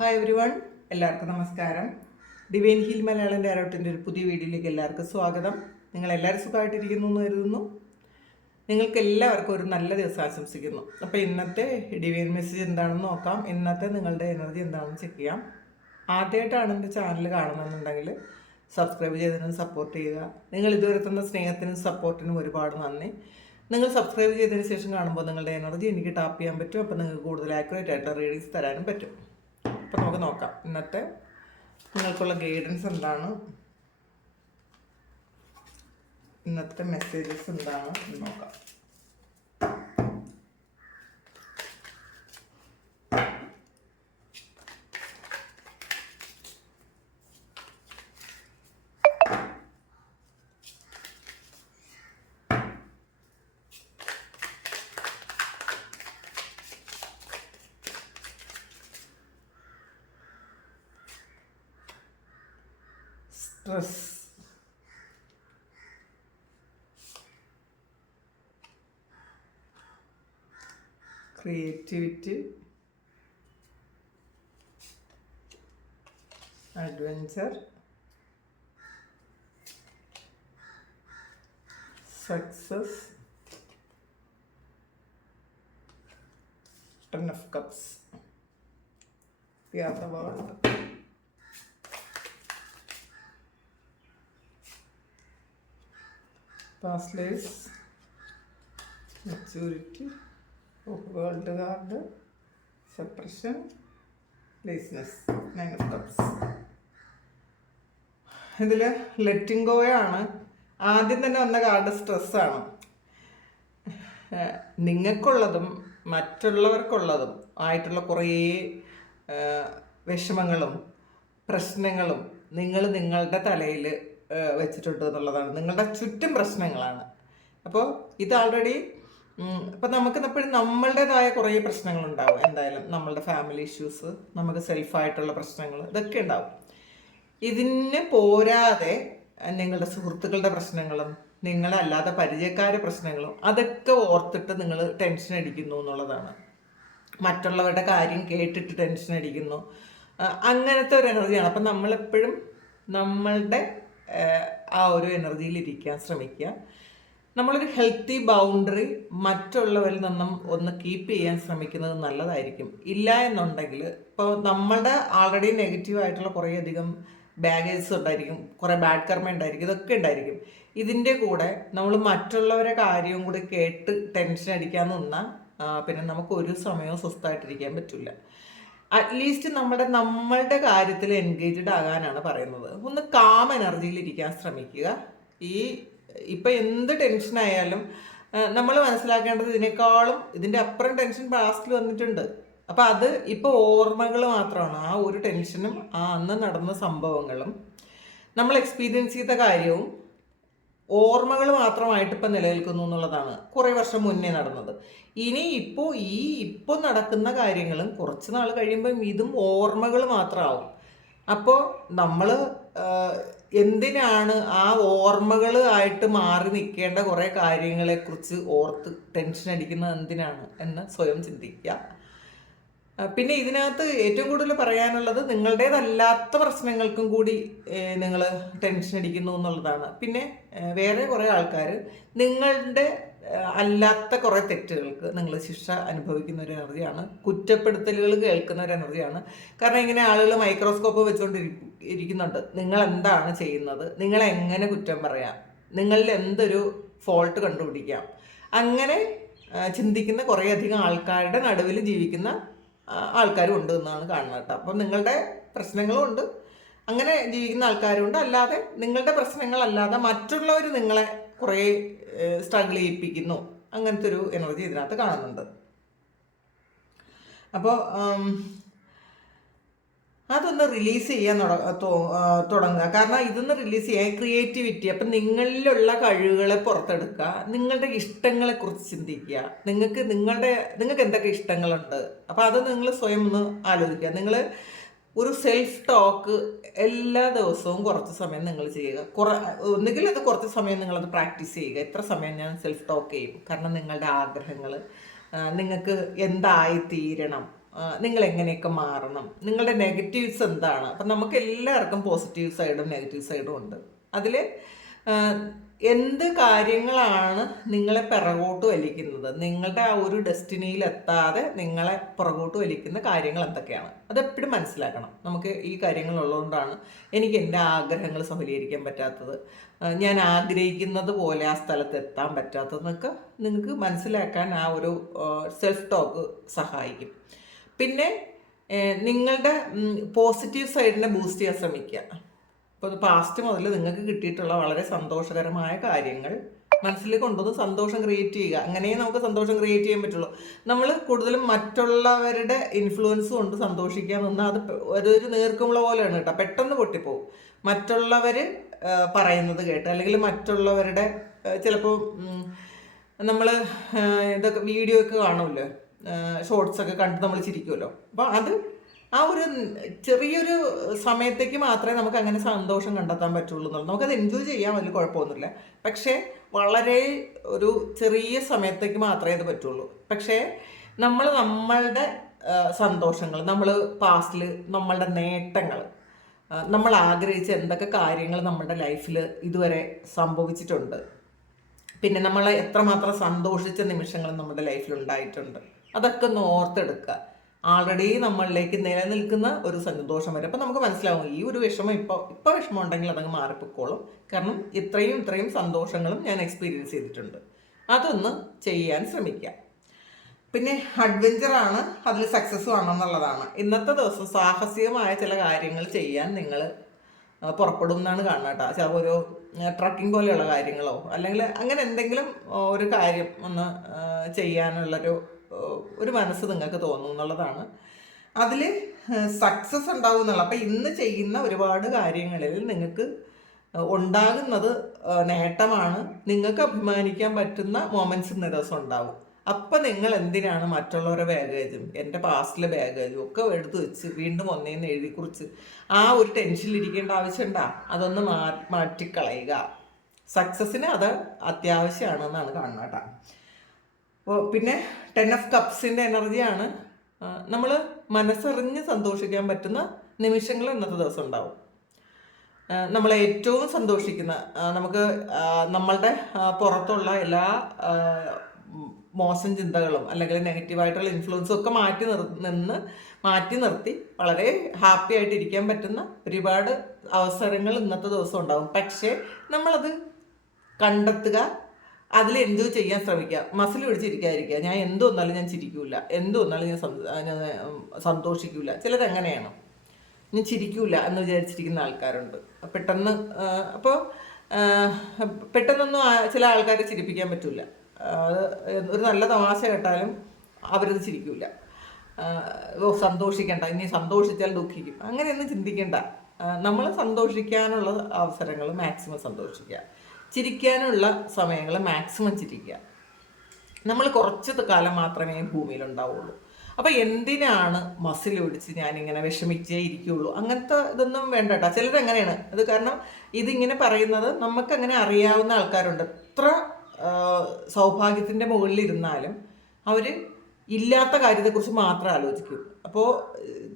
Hi every one, എല്ലാവർക്കും നമസ്കാരം. Divine heal Malayalam ടാരോട്ടിൻ്റെ ഒരു പുതിയ വീഡിയോയിലേക്ക് എല്ലാവർക്കും സ്വാഗതം. നിങ്ങളെല്ലാവരും സുഖമായിട്ടിരിക്കുന്നു എന്ന് കരുതുന്നു. നിങ്ങൾക്ക് എല്ലാവർക്കും ഒരു നല്ല ദിവസം ആശംസിക്കുന്നു. അപ്പോൾ ഇന്നത്തെ ഡിവൈൻ മെസ്സേജ് എന്താണെന്ന് നോക്കാം. ഇന്നത്തെ നിങ്ങളുടെ എനർജി എന്താണെന്ന് ചെക്ക് ചെയ്യാം. ആദ്യമായിട്ടാണ് എൻ്റെ ചാനൽ കാണുന്നതെന്നുണ്ടെങ്കിൽ സബ്സ്ക്രൈബ് ചെയ്തതിനും സപ്പോർട്ട് ചെയ്യുക. നിങ്ങൾ ഇതുവരെ തന്ന സ്നേഹത്തിനും സപ്പോർട്ടിനും ഒരുപാട് നന്ദി. നിങ്ങൾ സബ്സ്ക്രൈബ് ചെയ്തതിന് ശേഷം കാണുമ്പോൾ നിങ്ങളുടെ എനർജി എനിക്ക് ടാപ്പ് ചെയ്യാൻ പറ്റും. അപ്പോൾ നിങ്ങൾക്ക് കൂടുതൽ ആക്യുറേറ്റ് ആയിട്ടുള്ള റീഡിങ്സ് തരാനും പറ്റും. അപ്പോൾ നമുക്ക് നോക്കാം ഇന്നത്തെ നിങ്ങൾക്കുള്ള ഗൈഡൻസ് എന്താണ്, ഇന്നത്തെ മെസ്സേജസ് എന്താണ് എന്ന് നോക്കാം. Stress, creativity, adventure, success, ten of cups, the other world, past lives, maturity, world card, suppression, laziness, 9 of cups. ഇതിൽ ലെറ്റിംഗ് ഗോയാണ് ആദ്യം തന്നെ വന്ന കാർഡ്. സ്ട്രെസ്സാണ്. നിങ്ങൾക്കുള്ളതും മറ്റുള്ളവർക്കുള്ളതും ആയിട്ടുള്ള കുറേ വിഷമങ്ങളും പ്രശ്നങ്ങളും നിങ്ങൾ നിങ്ങളുടെ തലയിൽ വെച്ചിട്ടുണ്ട് എന്നുള്ളതാണ്. നിങ്ങളുടെ ചുറ്റും പ്രശ്നങ്ങളാണ്. അപ്പോൾ ഇത് ആൾറെഡി ഇപ്പം നമുക്ക് എപ്പോഴും നമ്മളുടേതായ കുറേ പ്രശ്നങ്ങളുണ്ടാവും. എന്തായാലും നമ്മളുടെ ഫാമിലി ഇഷ്യൂസ്, നമുക്ക് സെൽഫായിട്ടുള്ള പ്രശ്നങ്ങൾ, ഇതൊക്കെ ഉണ്ടാവും. ഇതിന് പോരാതെ നിങ്ങളുടെ സുഹൃത്തുക്കളുടെ പ്രശ്നങ്ങളും നിങ്ങളല്ലാതെ പരിചയക്കാരുടെ പ്രശ്നങ്ങളും അതൊക്കെ ഓർത്തിട്ട് നിങ്ങൾ ടെൻഷൻ അടിക്കുന്നു എന്നുള്ളതാണ്. മറ്റുള്ളവരുടെ കാര്യം കേട്ടിട്ട് ടെൻഷൻ അടിക്കുന്നു, അങ്ങനത്തെ ഒരു എനർജിയാണ്. അപ്പം നമ്മളെപ്പോഴും നമ്മളുടെ ആ ഒരു എനർജിയിൽ ഇരിക്കാൻ ശ്രമിക്കുക. നമ്മളൊരു ഹെൽത്തി ബൗണ്ടറി മറ്റുള്ളവരിൽ നിന്നും ഒന്ന് കീപ്പ് ചെയ്യാൻ ശ്രമിക്കുന്നത് നല്ലതായിരിക്കും. ഇല്ല എന്നുണ്ടെങ്കിൽ ഇപ്പോൾ നമ്മളുടെ ആൾറെഡി നെഗറ്റീവായിട്ടുള്ള കുറേയധികം ബാഗേജസ് ഉണ്ടായിരിക്കും, കുറേ ബാഡ് കർമ്മ ഉണ്ടായിരിക്കും, ഇതൊക്കെ ഉണ്ടായിരിക്കും. ഇതിൻ്റെ കൂടെ നമ്മൾ മറ്റുള്ളവരെ കാര്യവും കൂടി കേട്ട് ടെൻഷൻ അടിക്കാൻ നിന്നാൽ പിന്നെ നമുക്ക് ഒരു സമയവും സ്വസ്ഥമായിട്ടിരിക്കാൻ പറ്റില്ല. അറ്റ്ലീസ്റ്റ് നമ്മളുടെ കാര്യത്തിൽ എൻഗേജ്ഡ് ആകാനാണ് പറയുന്നത്. ഒന്ന് കാം എനർജിയിൽ ഇരിക്കാൻ ശ്രമിക്കുക. ഇപ്പം എന്ത് ടെൻഷനായാലും നമ്മൾ മനസ്സിലാക്കേണ്ടത് ഇതിൻ്റെ അപ്പുറം ടെൻഷൻ പാസ്റ്റിൽ വന്നിട്ടുണ്ട്. അപ്പം അത് ഇപ്പോൾ ഓർമ്മകൾ മാത്രമാണ്. ആ ഒരു ടെൻഷനും ആ അന്ന് നടന്ന സംഭവങ്ങളും നമ്മൾ എക്സ്പീരിയൻസ് ചെയ്ത കാര്യവും ഓർമ്മകൾ മാത്രമായിട്ട് ഇപ്പം നിലനിൽക്കുന്നു എന്നുള്ളതാണ്. കുറേ വർഷം മുന്നേ നടന്നത്. ഇനി ഇപ്പോൾ നടക്കുന്ന കാര്യങ്ങളും കുറച്ച് നാൾ കഴിയുമ്പം ഇതും ഓർമ്മകൾ മാത്രമാവും. അപ്പോൾ നമ്മൾ എന്തിനാണ് ആ ഓർമ്മകൾ ആയിട്ട് മാറി നിൽക്കേണ്ട കുറേ കാര്യങ്ങളെക്കുറിച്ച് ഓർത്ത് ടെൻഷൻ അടിക്കുന്നത് എന്തിനാണ് എന്ന് സ്വയം ചിന്തിക്കുക. പിന്നെ ഇതിനകത്ത് ഏറ്റവും കൂടുതൽ പറയാനുള്ളത് നിങ്ങളുടേതല്ലാത്ത പ്രശ്നങ്ങൾക്കും കൂടി നിങ്ങൾ ടെൻഷൻ അടിക്കുന്നു എന്നുള്ളതാണ്. പിന്നെ വേറെ കുറേ ആൾക്കാർ നിങ്ങളുടെ അല്ലാത്ത കുറേ തെറ്റുകൾക്ക് നിങ്ങൾ ശിക്ഷ അനുഭവിക്കുന്ന ഒരു എനർജിയാണ്. കുറ്റപ്പെടുത്തലുകൾ കേൾക്കുന്ന ഒരു എനർജിയാണ്. കാരണം ഇങ്ങനെ ആളുകൾ മൈക്രോസ്കോപ്പ് വെച്ചുകൊണ്ടിരിക്കുന്നുണ്ട്. നിങ്ങൾ എന്താണ് ചെയ്യുന്നത്, നിങ്ങളെങ്ങനെ കുറ്റം പറയാം, നിങ്ങളിൽ എന്തൊരു ഫോൾട്ട് കണ്ടുപിടിക്കാം, അങ്ങനെ ചിന്തിക്കുന്ന കുറേയധികം ആൾക്കാരുടെ നടുവിൽ ജീവിക്കുന്ന ആൾക്കാരും ഉണ്ട് എന്നാണ് കാണുന്നത് കേട്ടോ. അപ്പം നിങ്ങളുടെ പ്രശ്നങ്ങളും ഉണ്ട്, അങ്ങനെ ജീവിക്കുന്ന ആൾക്കാരും ഉണ്ട്. അല്ലാതെ നിങ്ങളുടെ പ്രശ്നങ്ങളല്ലാതെ മറ്റുള്ളവർ നിങ്ങളെ കുറേ സ്ട്രഗിൾ ചെയ്യിപ്പിക്കുന്നു, അങ്ങനത്തെ ഒരു എനർജി ഇതിനകത്ത് കാണുന്നുണ്ട്. അപ്പോൾ അതൊന്ന് റിലീസ് ചെയ്യാൻ തുടങ്ങുക. കാരണം ഇതൊന്ന് റിലീസ് ചെയ്യാൻ ക്രിയേറ്റിവിറ്റി, അപ്പം നിങ്ങളിലുള്ള കഴിവുകളെ പുറത്തെടുക്കുക. നിങ്ങളുടെ ഇഷ്ടങ്ങളെക്കുറിച്ച് ചിന്തിക്കുക. നിങ്ങൾക്ക് എന്തൊക്കെ ഇഷ്ടങ്ങളുണ്ട്, അപ്പോൾ അത് നിങ്ങൾ സ്വയം ഒന്ന് ആലോചിക്കുക. നിങ്ങൾ ഒരു സെൽഫ് ടോക്ക് എല്ലാ ദിവസവും കുറച്ച് സമയം നിങ്ങൾ ചെയ്യുക. ഒന്നുകിൽ അത് കുറച്ച് സമയം നിങ്ങളത് പ്രാക്ടീസ് ചെയ്യുക. എത്ര സമയം ഞാൻ സെൽഫ് ടോക്ക് ചെയ്യും. കാരണം നിങ്ങളുടെ ആഗ്രഹങ്ങൾ, നിങ്ങൾക്ക് എന്തായി തീരണം, നിങ്ങൾ എങ്ങനെയൊക്കെ മാറണം, നിങ്ങളുടെ നെഗറ്റീവ്സ് എന്താണ്. അപ്പം നമുക്ക് എല്ലാവർക്കും പോസിറ്റീവ് സൈഡും നെഗറ്റീവ് സൈഡും ഉണ്ട്. അതിൽ എന്ത് കാര്യങ്ങളാണ് നിങ്ങളെ പിറകോട്ട് വലിക്കുന്നത്, നിങ്ങളുടെ ആ ഒരു ഡെസ്റ്റിനിയിൽ എത്താതെ നിങ്ങളെ പുറകോട്ട് വലിക്കുന്ന കാര്യങ്ങൾ എന്തൊക്കെയാണ്, അതെപ്പോഴും മനസ്സിലാക്കണം. നമുക്ക് ഈ കാര്യങ്ങളുള്ളതുകൊണ്ടാണ് എനിക്ക് എൻ്റെ ആഗ്രഹങ്ങൾ സഫലീകരിക്കാൻ പറ്റാത്തത്, ഞാൻ ആഗ്രഹിക്കുന്നത് പോലെ ആ സ്ഥലത്ത് എത്താൻ പറ്റാത്തതെന്നൊക്കെ നിങ്ങൾക്ക് മനസ്സിലാക്കാൻ ആ ഒരു സെൽഫ് ടോക്ക് സഹായിക്കും. പിന്നെ നിങ്ങളുടെ പോസിറ്റീവ് സൈഡിനെ ബൂസ്റ്റ് ചെയ്യാൻ ശ്രമിക്കുക. ഇപ്പോൾ പാസ്റ്റ് മുതൽ നിങ്ങൾക്ക് കിട്ടിയിട്ടുള്ള വളരെ സന്തോഷകരമായ കാര്യങ്ങൾ മനസ്സിൽ കൊണ്ടുവന്ന് സന്തോഷം ക്രിയേറ്റ് ചെയ്യുക. അങ്ങനെയേ നമുക്ക് സന്തോഷം ക്രിയേറ്റ് ചെയ്യാൻ പറ്റുള്ളൂ. നമ്മൾ കൂടുതലും മറ്റുള്ളവരുടെ ഇൻഫ്ലുവൻസ് കൊണ്ട് സന്തോഷിക്കാൻ നിന്നാൽ അതൊരു നീർക്കുമുള പോലെയാണ് കേട്ടോ, പെട്ടെന്ന് പൊട്ടിപ്പോവും. മറ്റുള്ളവർ പറയുന്നത് കേട്ട്, അല്ലെങ്കിൽ മറ്റുള്ളവരുടെ ചിലപ്പോൾ നമ്മൾ ഇതൊക്കെ വീഡിയോ ഒക്കെ കാണുമല്ലോ, ഷോർട്സൊക്കെ കണ്ട് നമ്മൾ ചിരിക്കുമല്ലോ. അപ്പോൾ അത് ആ ഒരു ചെറിയൊരു സമയത്തേക്ക് മാത്രമേ നമുക്ക് അങ്ങനെ സന്തോഷം കണ്ടെത്താൻ പറ്റുള്ളൂ എന്നുള്ളത്. നമുക്കത് എൻജോയ് ചെയ്യാൻ വലിയ കുഴപ്പമൊന്നുമില്ല, പക്ഷേ വളരെ ഒരു ചെറിയ സമയത്തേക്ക് മാത്രമേ അത് പറ്റുള്ളൂ. പക്ഷേ നമ്മളുടെ സന്തോഷങ്ങൾ, നമ്മൾ പാസ്റ്റിൽ നമ്മളുടെ നേട്ടങ്ങൾ, നമ്മൾ ആഗ്രഹിച്ച എന്തൊക്കെ കാര്യങ്ങൾ നമ്മുടെ ലൈഫിൽ ഇതുവരെ സംഭവിച്ചിട്ടുണ്ട്, പിന്നെ നമ്മൾ എത്രമാത്രം സന്തോഷിച്ച നിമിഷങ്ങൾ നമ്മുടെ ലൈഫിൽ ഉണ്ടായിട്ടുണ്ട്, അതൊക്കെ ഒന്ന് ഓർത്തെടുക്കുക. ആൾറെഡി നമ്മളിലേക്ക് നിലനിൽക്കുന്ന ഒരു സന്തോഷം വരെ അപ്പം നമുക്ക് മനസ്സിലാവും ഈ ഒരു വിഷമം ഇപ്പോൾ വിഷമം ഉണ്ടെങ്കിൽ അതങ്ങ് മാറിപ്പോയിക്കോളും. കാരണം ഇത്രയും സന്തോഷങ്ങളും ഞാൻ എക്സ്പീരിയൻസ് ചെയ്തിട്ടുണ്ട്. അതൊന്ന് ചെയ്യാൻ ശ്രമിക്കുക. പിന്നെ അഡ്വഞ്ചറാണ്, അതിൽ സക്സസ്സും ആണെന്നുള്ളതാണ്. ഇന്നത്തെ ദിവസം സാഹസികമായ ചില കാര്യങ്ങൾ ചെയ്യാൻ നിങ്ങൾ പുറപ്പെടും എന്നാണ് കാണുക കേട്ടോ. ചിലപ്പോൾ ഒരു ട്രക്കിംഗ് പോലെയുള്ള കാര്യങ്ങളോ അല്ലെങ്കിൽ അങ്ങനെ എന്തെങ്കിലും ഒരു കാര്യം ഒന്ന് ചെയ്യാനുള്ളൊരു മനസ്സ് നിങ്ങൾക്ക് തോന്നും എന്നുള്ളതാണ്. അതിൽ സക്സസ് ഉണ്ടാവും എന്നുള്ള. അപ്പം ഇന്ന് ചെയ്യുന്ന ഒരുപാട് കാര്യങ്ങളിൽ നിങ്ങൾക്ക് ഉണ്ടാകുന്നത് നേട്ടമാണ്. നിങ്ങൾക്ക് അഭിമാനിക്കാൻ പറ്റുന്ന മൊമെൻറ്റ്സ് ഇന്ന ദിവസം ഉണ്ടാവും. അപ്പം നിങ്ങൾ എന്തിനാണ് മറ്റുള്ളവരുടെ ബാഗേജും എൻ്റെ പാസ്റ്റിലെ ബാഗേജും ഒക്കെ എടുത്ത് വെച്ച് വീണ്ടും ഒന്നേന്ന് എഴുതി കുറിച്ച് ആ ഒരു ടെൻഷനിലിരിക്കേണ്ട ആവശ്യമുണ്ടാ? അതൊന്ന് മാറ്റിക്കളയുക. സക്സസ്സിന് അത് അത്യാവശ്യമാണെന്നാണ് കാണുന്നത് കേട്ടോ. അപ്പോൾ പിന്നെ 10 of Cups-ൻ്റെ എനർജിയാണ്. നമ്മൾ മനസ്സറിഞ്ഞ് സന്തോഷിക്കാൻ പറ്റുന്ന നിമിഷങ്ങൾ ഇന്നത്തെ ദിവസം ഉണ്ടാവും. നമ്മളെ ഏറ്റവും സന്തോഷിക്കുന്ന, നമുക്ക് നമ്മളുടെ പുറത്തുള്ള എല്ലാ മോശം ചിന്തകളും അല്ലെങ്കിൽ നെഗറ്റീവായിട്ടുള്ള ഇൻഫ്ലുവൻസും ഒക്കെ മാറ്റി നിർത്തി വളരെ ഹാപ്പി ആയിട്ട് ഇരിക്കാൻ പറ്റുന്ന ഒരുപാട് അവസരങ്ങൾ ഇന്നത്തെ ദിവസം ഉണ്ടാവും. പക്ഷേ നമ്മളത് കണ്ടെത്തുക, അതിൽ എൻജോയ് ചെയ്യാൻ ശ്രമിക്കുക. മസിൽ പിടിച്ചിരിക്കാതിരിക്കുക. ഞാൻ എന്ത് വന്നാലും ഞാൻ ചിരിക്കൂല, എന്ത് വന്നാലും ഞാൻ സന്തോഷിക്കൂല. ചിലരങ്ങനെയാണ്, ഞാൻ ചിരിക്കൂല എന്ന് വിചാരിച്ചിരിക്കുന്ന ആൾക്കാരുണ്ട്. പെട്ടെന്നൊന്നും ചില ആൾക്കാരെ ചിരിപ്പിക്കാൻ പറ്റില്ല. ഒരു നല്ല തമാശ കേട്ടാലും അവരത് ചിരിക്കൂല. സന്തോഷിക്കണ്ട, ഇനി സന്തോഷിച്ചാൽ ദുഃഖിക്കും, അങ്ങനെയൊന്നും ചിന്തിക്കണ്ട. നമ്മൾ സന്തോഷിക്കാനുള്ള അവസരങ്ങൾ മാക്സിമം സന്തോഷിക്കുക, ചിരിക്കാനുള്ള സമയങ്ങൾ മാക്സിമം ചിരിക്കുക. നമ്മൾ കുറച്ച് കാലം മാത്രമേ ഭൂമിയിലുണ്ടാവുള്ളൂ. അപ്പോൾ എന്തിനാണ് മസിൽ പിടിച്ച് ഞാനിങ്ങനെ വിഷമിച്ചേ ഇരിക്കുകയുള്ളൂ? അങ്ങനത്തെ ഇതൊന്നും വേണ്ട കേട്ടോ. ചിലരെങ്ങനെയാണ് അത്. കാരണം ഇതിങ്ങനെ പറയുന്നത് നമുക്കങ്ങനെ അറിയാവുന്ന ആൾക്കാരുണ്ട്. എത്ര സൗഭാഗ്യത്തിൻ്റെ മുകളിലിരുന്നാലും അവർ ഇല്ലാത്ത കാര്യത്തെക്കുറിച്ച് മാത്രം ആലോചിക്കും. അപ്പോൾ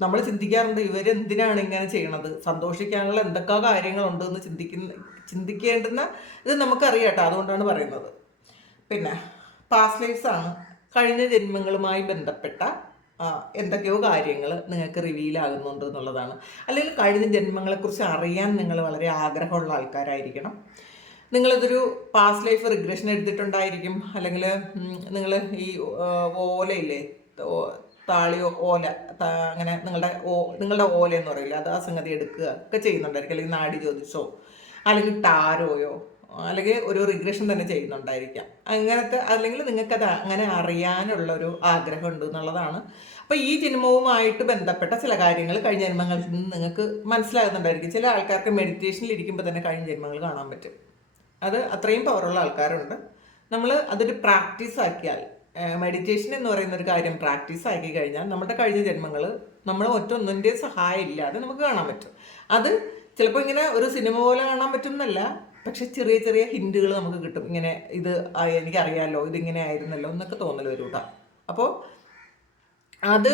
നമ്മൾ ചിന്തിക്കാറുണ്ട്, ഇവരെന്തിനാണ് ഇങ്ങനെ ചെയ്യണത്, സന്തോഷിക്കാനുള്ള എന്തൊക്കെ കാര്യങ്ങളുണ്ട് എന്ന് ചിന്തിക്കേണ്ടുന്ന ഇത് നമുക്കറിയാം കേട്ടോ. അതുകൊണ്ടാണ് പറയുന്നത്. പിന്നെ പാസ്റ്റ് ലൈഫ്സ് ആണ്, കഴിഞ്ഞ ജന്മങ്ങളുമായി ബന്ധപ്പെട്ട എന്തൊക്കെയോ കാര്യങ്ങൾ നിങ്ങൾക്ക് റിവീൽ ആകുന്നുണ്ട് എന്നുള്ളതാണ്. അല്ലെങ്കിൽ കഴിഞ്ഞ ജന്മങ്ങളെക്കുറിച്ച് അറിയാൻ നിങ്ങൾ വളരെ ആഗ്രഹമുള്ള ആൾക്കാരായിരിക്കണം. നിങ്ങളിതൊരു പാസ്റ്റ് ലൈഫ് റിഗ്രഷൻ എടുത്തിട്ടുണ്ടായിരിക്കും. അല്ലെങ്കിൽ നിങ്ങൾ ഈ ഓലയില്ലേ, താളിയോ ഓല, അങ്ങനെ നിങ്ങളുടെ ഓല എന്ന് പറയില്ല, അത് ആ സംഗതി എടുക്കുക ഒക്കെ ചെയ്യുന്നുണ്ടായിരിക്കും. അല്ലെങ്കിൽ നാഡി ജ്യോതിഷോ അല്ലെങ്കിൽ ടാരോയോ അല്ലെങ്കിൽ ഒരു റിഗ്രഷൻ തന്നെ ചെയ്യുന്നുണ്ടായിരിക്കാം. അങ്ങനത്തെ അല്ലെങ്കിൽ നിങ്ങൾക്കത് അങ്ങനെ അറിയാനുള്ളൊരു ആഗ്രഹം ഉണ്ട് എന്നുള്ളതാണ്. അപ്പോൾ ഈ ജന്മവുമായിട്ട് ബന്ധപ്പെട്ട ചില കാര്യങ്ങൾ കഴിഞ്ഞ ജന്മങ്ങളിൽ നിന്ന് നിങ്ങൾക്ക് മനസ്സിലാകുന്നുണ്ടായിരിക്കും. ചില ആൾക്കാർക്ക് മെഡിറ്റേഷനിൽ ഇരിക്കുമ്പോൾ തന്നെ കഴിഞ്ഞ ജന്മങ്ങൾ കാണാൻ പറ്റും. അത് അത്രയും പവറുള്ള ആൾക്കാരുണ്ട്. നമ്മൾ അതൊരു പ്രാക്ടീസ് ആക്കിയാൽ, മെഡിറ്റേഷൻ എന്ന് പറയുന്ന ഒരു കാര്യം പ്രാക്ടീസ് ആക്കി കഴിഞ്ഞാൽ നമ്മുടെ കഴിഞ്ഞ ജന്മങ്ങൾ നമ്മൾ ഒറ്റൊന്നിൻ്റെയും സഹായം ഇല്ലാതെ നമുക്ക് കാണാൻ പറ്റും. അത് ചിലപ്പോൾ ഇങ്ങനെ ഒരു സിനിമ പോലെ കാണാൻ പറ്റും എന്നല്ല, പക്ഷെ ചെറിയ ചെറിയ ഹിൻറ്റുകൾ നമുക്ക് കിട്ടും. ഇങ്ങനെ ഇത് എനിക്കറിയാമല്ലോ, ഇതിങ്ങനെ ആയിരുന്നല്ലോ എന്നൊക്കെ തോന്നൽ വരും കേട്ടോ. അപ്പോൾ അത്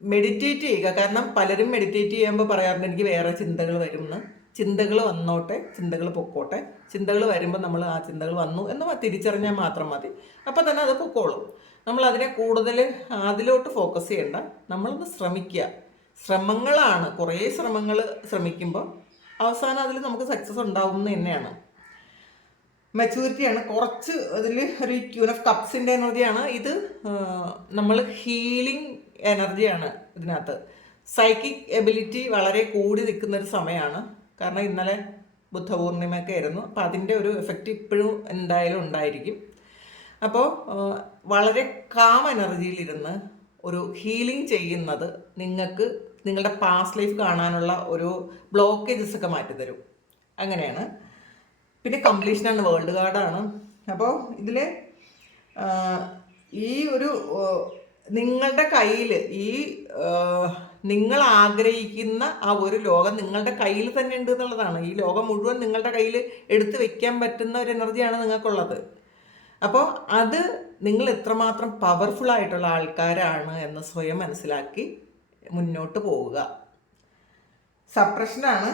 മെഡിറ്റേറ്റ് ചെയ്യുക. കാരണം പലരും മെഡിറ്റേറ്റ് ചെയ്യുമ്പോൾ പറയാറുണ്ട് എനിക്ക് വേറെ ചിന്തകൾ വരുമെന്ന്. ചിന്തകൾ വന്നോട്ടെ, ചിന്തകൾ പൊക്കോട്ടെ. ചിന്തകൾ വരുമ്പോൾ നമ്മൾ ആ ചിന്തകൾ വന്നു എന്ന് തിരിച്ചറിഞ്ഞാൽ മാത്രം മതി. അപ്പോൾ തന്നെ അത് പൊക്കോളും. നമ്മൾ അതിനെ കൂടുതൽ അതിലോട്ട് ഫോക്കസ് ചെയ്യണ്ട. നമ്മളൊന്ന് ശ്രമിക്കുക. ശ്രമങ്ങളാണ്, കുറേ ശ്രമങ്ങൾ ശ്രമിക്കുമ്പോൾ അവസാനം അതിൽ നമുക്ക് സക്സസ് ഉണ്ടാവും എന്ന് തന്നെയാണ്. മെച്യൂരിറ്റിയാണ് കുറച്ച് അതിൽ ഒരു ക്യൂൻ ഓഫ് കപ്സിൻ്റെ എനർജിയാണ് ഇത്. നമ്മൾ ഹീലിംഗ് എനർജിയാണ് ഇതിനകത്ത്. സൈക്കിക് എബിലിറ്റി വളരെ കൂടി നിൽക്കുന്നൊരു സമയമാണ്. കാരണം ഇന്നലെ ബുദ്ധപൂർണിമയൊക്കെ ആയിരുന്നു. അപ്പോൾ അതിൻ്റെ ഒരു എഫക്റ്റ് ഇപ്പോഴും എന്തായാലും ഉണ്ടായിരിക്കും. അപ്പോൾ വളരെ കാം എനർജിയിലിരുന്ന് ഒരു ഹീലിംഗ് ചെയ്യുന്നത് നിങ്ങൾക്ക് നിങ്ങളുടെ പാസ്റ്റ് ലൈഫ് കാണാനുള്ള ഒരു ബ്ലോക്കേജസ് ഒക്കെ മാറ്റിത്തരും. അങ്ങനെയാണ്. പിന്നെ കംപ്ലീഷനാണ്, വേൾഡ് കാർഡാണ്. അപ്പോൾ ഇതിൽ ഈ ഒരു നിങ്ങളുടെ കയ്യിൽ ഈ നിങ്ങൾ ആഗ്രഹിക്കുന്ന ആ ഒരു ലോകം നിങ്ങളുടെ കയ്യിൽ തന്നെ ഉണ്ട് എന്നുള്ളതാണ്. ഈ ലോകം മുഴുവൻ നിങ്ങളുടെ കയ്യിൽ എടുത്തു വെക്കാൻ പറ്റുന്ന ഒരു എനർജിയാണ് നിങ്ങൾക്കുള്ളത്. അപ്പോൾ അത് നിങ്ങൾ എത്രമാത്രം പവർഫുൾ ആയിട്ടുള്ള ആൾക്കാരാണ് എന്ന് സ്വയം മനസ്സിലാക്കി മുന്നോട്ട് പോവുക. സപ്രഷനാണ്.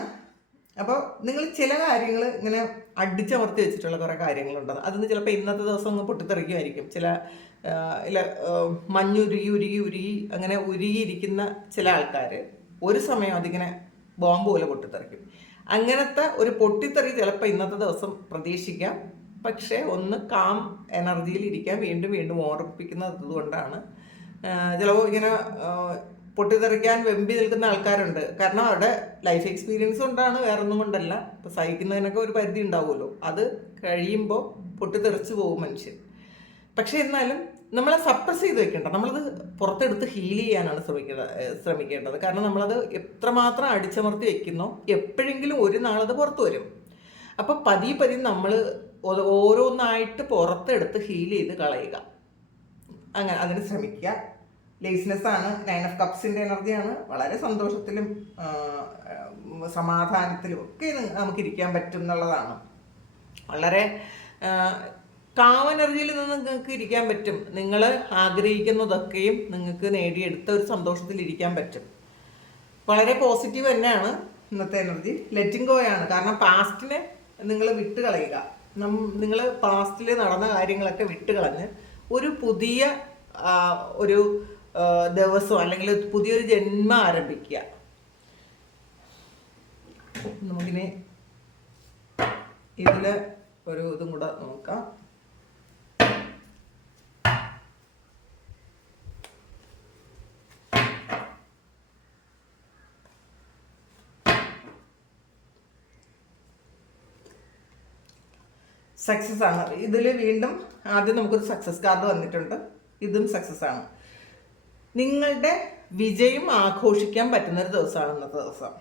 അപ്പോൾ നിങ്ങൾ ചില കാര്യങ്ങൾ ഇങ്ങനെ അടിച്ചമർത്തി വെച്ചിട്ടുള്ള കുറേ കാര്യങ്ങളുണ്ട്. അതൊന്ന് ചിലപ്പോൾ ഇന്നത്തെ ദിവസം ഒന്ന് പൊട്ടിത്തെറിക്കുമായിരിക്കും. ചില മഞ്ഞുരുകി ഉരുകി ഉരുകി അങ്ങനെ ഉരുകിയിരിക്കുന്ന ചില ആൾക്കാർ ഒരു സമയം അതിങ്ങനെ ബോംബ് പോലെ പൊട്ടിത്തെറിക്കും. അങ്ങനത്തെ ഒരു പൊട്ടിത്തെറി ചിലപ്പോൾ ഇന്നത്തെ ദിവസം പ്രതീക്ഷിക്കാം. പക്ഷേ ഒന്ന് കാം എനർജിയിൽ ഇരിക്കാൻ വീണ്ടും വീണ്ടും ഓർമ്മിപ്പിക്കുന്നത് കൊണ്ടാണ്. ചിലപ്പോൾ ഇങ്ങനെ പൊട്ടിത്തെറിക്കാൻ വെമ്പി നിൽക്കുന്ന ആൾക്കാരുണ്ട്. കാരണം അവരുടെ ലൈഫ് എക്സ്പീരിയൻസ് കൊണ്ടാണ്, വേറൊന്നും കൊണ്ടല്ല. ഇപ്പോൾ സഹിക്കുന്നതിനൊക്കെ ഒരു പരിധി ഉണ്ടാവുമല്ലോ. അത് കഴിയുമ്പോൾ പൊട്ടിത്തെറിച്ച് പോകും മനുഷ്യൻ. പക്ഷെ എന്നാലും നമ്മളെ സപ്രസ് ചെയ്ത് വെക്കേണ്ട, നമ്മളത് പുറത്തെടുത്ത് ഹീൽ ചെയ്യാനാണ് ശ്രമിക്കേണ്ടത്. കാരണം നമ്മളത് എത്രമാത്രം അടിച്ചമർത്തി വെക്കുന്നോ എപ്പോഴെങ്കിലും ഒരു നാളത് പുറത്തു വരും. അപ്പോൾ പതിയെ നമ്മൾ ഓരോന്നായിട്ട് പുറത്തെടുത്ത് ഹീൽ ചെയ്ത് കളയുക. അങ്ങനെ അതിന് ശ്രമിക്കുക. ലേസിനെസ് ആണ്, 9 ഓഫ് കപ്സിൻ്റെ എനർജിയാണ്. വളരെ സന്തോഷത്തിലും സമാധാനത്തിലും ഒക്കെ നമുക്കിരിക്കാൻ പറ്റും എന്നുള്ളതാണ്. വളരെ കാം എനർജിയിൽ നിന്ന് നിങ്ങൾക്ക് ഇരിക്കാൻ പറ്റും. നിങ്ങൾ ആഗ്രഹിക്കുന്നതൊക്കെയും നിങ്ങൾക്ക് നേടിയെടുത്ത ഒരു സന്തോഷത്തിലിരിക്കാൻ പറ്റും. വളരെ പോസിറ്റീവ് തന്നെയാണ് ഇന്നത്തെ എനർജി. ലെറ്റിംഗ് ഗോ ആണ്. കാരണം പാസ്റ്റിനെ നിങ്ങൾ വിട്ട് കളയുക. നിങ്ങൾ പാസ്റ്റിൽ നടന്ന കാര്യങ്ങളൊക്കെ വിട്ട് കളഞ്ഞ് ഒരു പുതിയ ഒരു ദിവസം അല്ലെങ്കിൽ പുതിയൊരു ജന്മം ആരംഭിക്കുക. നമുക്കിനി ഇതിൽ ഒരു ഇതും കൂടെ നോക്കാം. സക്സസ് ആണ്. ഇതിൽ വീണ്ടും ആദ്യം നമുക്കൊരു സക്സസ് കാർഡ് വന്നിട്ടുണ്ട്. ഇതും സക്സസ് ആണ്. നിങ്ങളുടെ വിജയം ആഘോഷിക്കാൻ പറ്റുന്നൊരു ദിവസമാണ് ഇന്നത്തെ ദിവസം.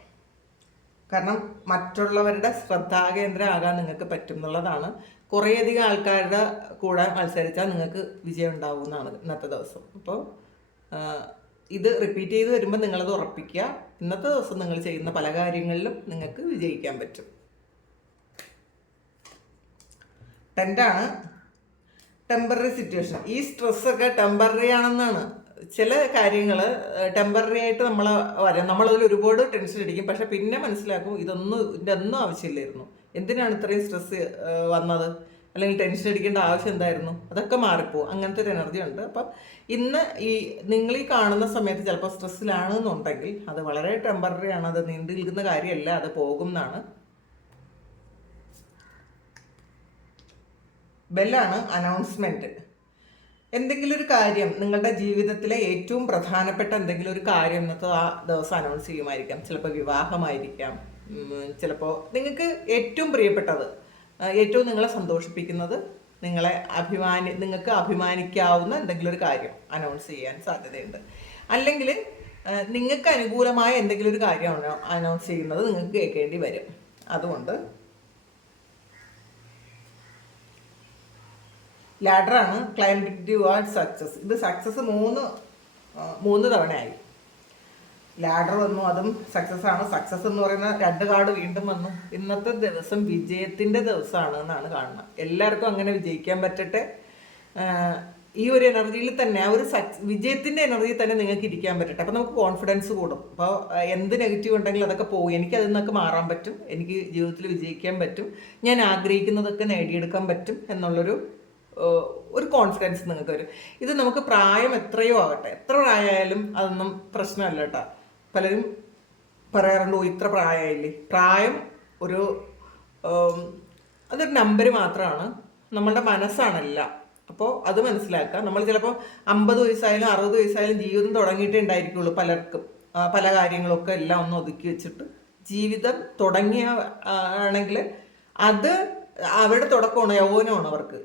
കാരണം മറ്റുള്ളവരുടെ ശ്രദ്ധാകേന്ദ്രം ആകാൻ നിങ്ങൾക്ക് പറ്റും എന്നുള്ളതാണ്. കുറേയധികം ആൾക്കാരുടെ കൂടെ മത്സരിച്ചാൽ നിങ്ങൾക്ക് വിജയം ഉണ്ടാവുമെന്നാണ് ഇന്നത്തെ ദിവസം. അപ്പോൾ ഇത് റിപ്പീറ്റ് ചെയ്ത് വരുമ്പോൾ നിങ്ങളത് ഉറപ്പിക്കുക. ഇന്നത്തെ ദിവസം നിങ്ങൾ ചെയ്യുന്ന പല കാര്യങ്ങളിലും നിങ്ങൾക്ക് വിജയിക്കാൻ പറ്റും. 10 ആണ്. Temporary situation. ഈ സ്ട്രെസ്സൊക്കെ ടെമ്പററി ആണെന്നാണ്. ചില കാര്യങ്ങൾ ടെമ്പററി ആയിട്ട് നമ്മളതിൽ ഒരുപാട് ടെൻഷൻ അടിക്കും. പക്ഷെ പിന്നെ മനസ്സിലാക്കും ഇതിൻ്റെ ഒന്നും ആവശ്യമില്ലായിരുന്നു. എന്തിനാണ് ഇത്രയും സ്ട്രെസ് വന്നത്, അല്ലെങ്കിൽ ടെൻഷൻ അടിക്കേണ്ട ആവശ്യം എന്തായിരുന്നു, അതൊക്കെ മാറിപ്പോവും. അങ്ങനത്തെ ഒരു എനർജി ഉണ്ട്. അപ്പം ഇന്ന് നിങ്ങൾ ഈ കാണുന്ന സമയത്ത് ചിലപ്പോൾ സ്ട്രെസ്സിലാണെന്നുണ്ടെങ്കിൽ അത് വളരെ ടെമ്പററി ആണ്. അത് നീണ്ടു നിൽക്കുന്ന കാര്യമല്ല, അത് പോകും എന്നാണ്. ബെല്ലാണ്, അനൗൺസ്മെൻറ്റ്. എന്തെങ്കിലും ഒരു കാര്യം, നിങ്ങളുടെ ജീവിതത്തിലെ ഏറ്റവും പ്രധാനപ്പെട്ട എന്തെങ്കിലും ഒരു കാര്യം ഇന്നത്തെ ആ ദിവസം അനൗൺസ് ചെയ്യുമായിരിക്കാം. ചിലപ്പോൾ വിവാഹമായിരിക്കാം, ചിലപ്പോൾ നിങ്ങൾക്ക് ഏറ്റവും പ്രിയപ്പെട്ടത്, ഏറ്റവും നിങ്ങളെ സന്തോഷിപ്പിക്കുന്നത്, നിങ്ങൾക്ക് അഭിമാനിക്കാവുന്ന എന്തെങ്കിലും ഒരു കാര്യം അനൗൺസ് ചെയ്യാൻ സാധ്യതയുണ്ട്. അല്ലെങ്കിൽ നിങ്ങൾക്ക് അനുകൂലമായ എന്തെങ്കിലും ഒരു കാര്യം അനൗൺസ് ചെയ്യുന്നത് നിങ്ങൾക്ക് കേൾക്കേണ്ടി വരും. അതുകൊണ്ട് ലാഡറാണ്, ക്ലൈംബിംഗ് ടുവേർഡ്സ് സക്സസ്. ഇത് സക്സസ് മൂന്ന് തവണയായി. ലാഡർ വന്നു, അതും സക്സസ് ആണ്. സക്സസ് എന്ന് പറയുന്ന 2 കാർഡ് വീണ്ടും വന്നു. ഇന്നത്തെ ദിവസം വിജയത്തിൻ്റെ ദിവസമാണ് എന്നാണ് കാണുന്നത്. എല്ലാവർക്കും അങ്ങനെ വിജയിക്കാൻ പറ്റട്ടെ. ഈ ഒരു എനർജിയിൽ തന്നെ ആ ഒരു വിജയത്തിൻ്റെ എനർജിയിൽ തന്നെ നിങ്ങൾക്ക് ഇരിക്കാൻ പറ്റട്ടെ. അപ്പോൾ നമുക്ക് കോൺഫിഡൻസ് കൂടും. അപ്പോൾ എന്ത് നെഗറ്റീവ് ഉണ്ടെങ്കിലും അതൊക്കെ പോകും. എനിക്ക് അതിൽ നിന്നൊക്കെ മാറാൻ പറ്റും, എനിക്ക് ജീവിതത്തിൽ വിജയിക്കാൻ പറ്റും, ഞാൻ ആഗ്രഹിക്കുന്നതൊക്കെ നേടിയെടുക്കാൻ പറ്റും എന്നുള്ളൊരു ഒരു കോൺഫിഡൻസ് നിങ്ങൾക്ക് വരും. ഇത് നമുക്ക് പ്രായം എത്രയോ ആകട്ടെ, എത്ര പ്രായമായാലും അതൊന്നും പ്രശ്നമല്ല കേട്ടോ. പലരും പറയാറുണ്ട്, ഇത്ര പ്രായമായില്ലേ. പ്രായം ഒരു അതൊരു നമ്പർ മാത്രമാണ്, നമ്മളുടെ മനസ്സാണല്ല. അപ്പോൾ അത് മനസ്സിലാക്കുക. നമ്മൾ ചിലപ്പോൾ 50 വയസ്സായാലും 60 വയസ്സായാലും ജീവിതം തുടങ്ങിയിട്ടേ ഉണ്ടായിരിക്കുള്ളൂ പലർക്കും. പല കാര്യങ്ങളൊക്കെ എല്ലാം ഒന്ന് ഒതുക്കി വെച്ചിട്ട് ജീവിതം തുടങ്ങിയ ആണെങ്കിൽ അത് അവരുടെ തുടക്കമാണ്, യൗവനമാണ് അവർക്ക്.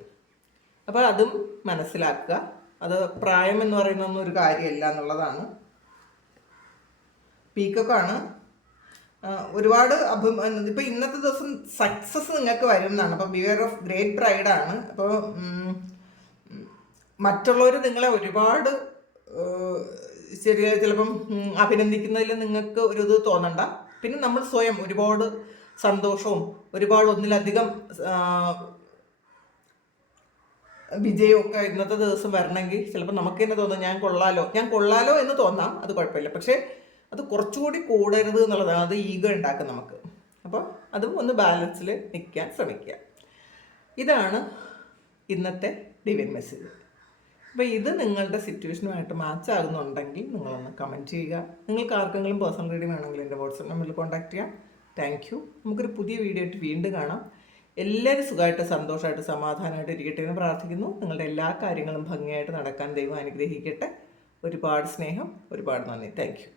അപ്പോൾ അതും മനസ്സിലാക്കുക. അത് പ്രായം എന്ന് പറയുന്നൊന്നും ഒരു കാര്യമല്ല എന്നുള്ളതാണ്. പീക്കൊക്കെയാണ് ഒരുപാട് ഇപ്പോൾ ഇന്നത്തെ ദിവസം സക്സസ് നിങ്ങൾക്ക് വരും എന്നാണ്. അപ്പോൾ ബിവെയർ ഓഫ് ഗ്രേറ്റ് പ്രൈഡാണ്. അപ്പോൾ മറ്റുള്ളവർ നിങ്ങളെ ഒരുപാട് ചിലപ്പം അഭിനന്ദിക്കുന്നതിൽ നിങ്ങൾക്ക് ഒരു ഇത് തോന്നണ്ട. പിന്നെ നമ്മൾ സ്വയം ഒരുപാട് സന്തോഷവും ഒരുപാട് ഒന്നിലധികം വിജയമൊക്കെ ഇന്നത്തെ ദിവസം വരണമെങ്കിൽ ചിലപ്പോൾ നമുക്ക് തന്നെ തോന്നും ഞാൻ കൊള്ളാലോ എന്ന് തോന്നാം, അത് കുഴപ്പമില്ല. പക്ഷേ അത് കുറച്ചുകൂടി കൂടരുത് എന്നുള്ളതാണ്. അത് ഈഗോ ഉണ്ടാക്കും നമുക്ക്. അപ്പോൾ അതും ഒന്ന് ബാലൻസിൽ നിൽക്കാൻ ശ്രമിക്കുക. ഇതാണ് ഇന്നത്തെ ഡിവൈൻ മെസ്സേജ്. അപ്പോൾ ഇത് നിങ്ങളുടെ സിറ്റുവേഷനുമായിട്ട് മാച്ച് ആകുന്നുണ്ടെങ്കിൽ നിങ്ങളൊന്ന് കമൻറ്റ് ചെയ്യുക. നിങ്ങൾക്ക് ആർക്കെങ്കിലും പേഴ്സണൽ റീഡിംഗ് വേണമെങ്കിൽ എൻ്റെ വാട്സപ്പ് നമ്പറിൽ കോൺടാക്ട് ചെയ്യാം. Thank you. നമുക്കൊരു പുതിയ വീഡിയോ ആയിട്ട് വീണ്ടും കാണാം. എല്ലാവരും സുഖമായിട്ട് സന്തോഷമായിട്ട് സമാധാനമായിട്ട് ഇരിക്കട്ടെ എന്ന് പ്രാർത്ഥിക്കുന്നു. നിങ്ങളുടെ എല്ലാ കാര്യങ്ങളും ഭംഗിയായിട്ട് നടക്കാൻ ദൈവം അനുഗ്രഹിക്കട്ടെ. ഒരുപാട് സ്നേഹം, ഒരുപാട് നന്ദി. Thank you.